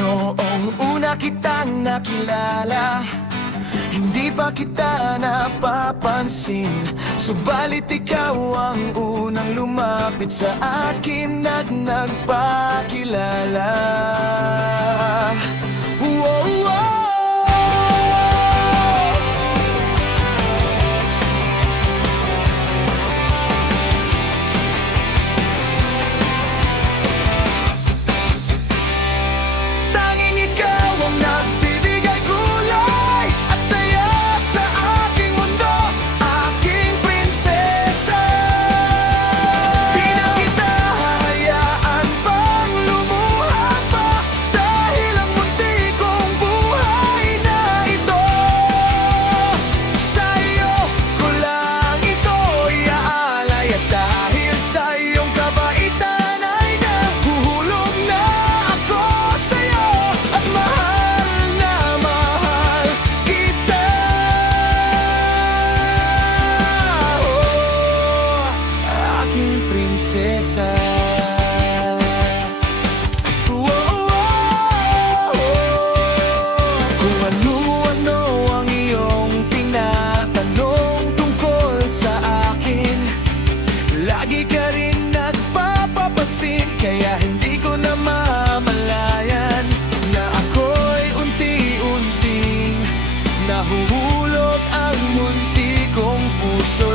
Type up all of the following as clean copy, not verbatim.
Noong una kitang nakilala, hindi pa kita napapansin. Subalit ikaw ang unang lumapit sa akin at nagpakilala. Whoa, whoa. Prinsesa. Kung ano-ano ang iyong tinatanong tungkol sa akin, lagi ka rin nagpapapansin. Kaya hindi ko na mamalayan na ako'y unti-unting nahuhulog ang munti kong puso.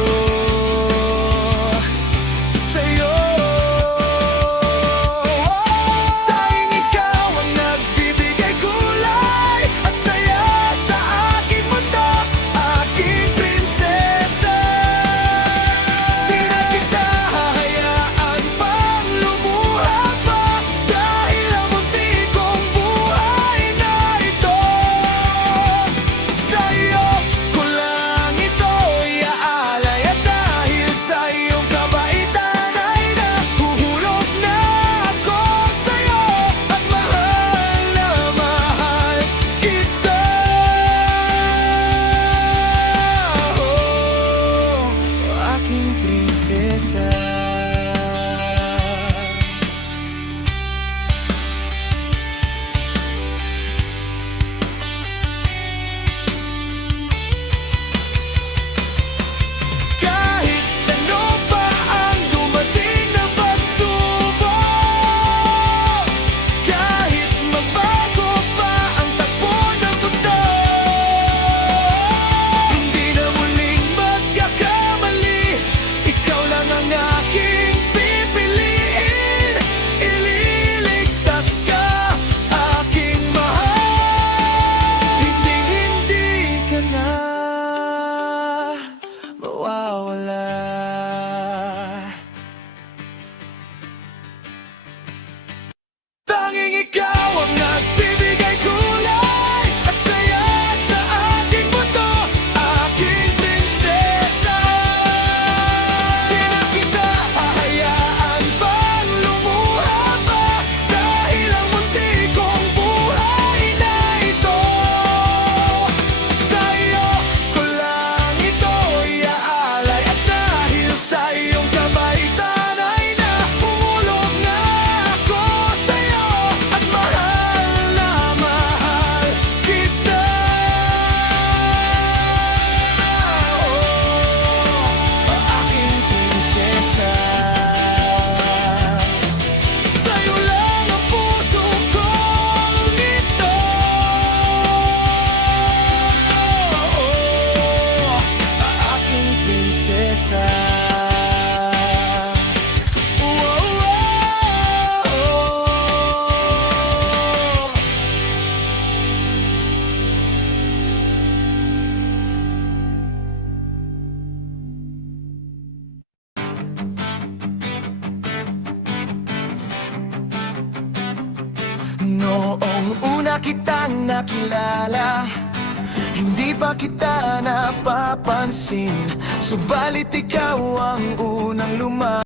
Prinsesa. Kahit ano pa ang dumating na pagsubok, kahit magbago pa ang takbo ng mundo, hindi na muling magkakamali. Ikaw lang ang aking pipiliin. Ililigtas ka, aking mahal. Hindi ka na mawawala. Tanging ikaw ang nagbibigay kulay at saya sa ating mundo, aking prinsesa. Noong una kitang nakilala, hindi pa kita napapansin. Subalit ikaw ang unang lumapit.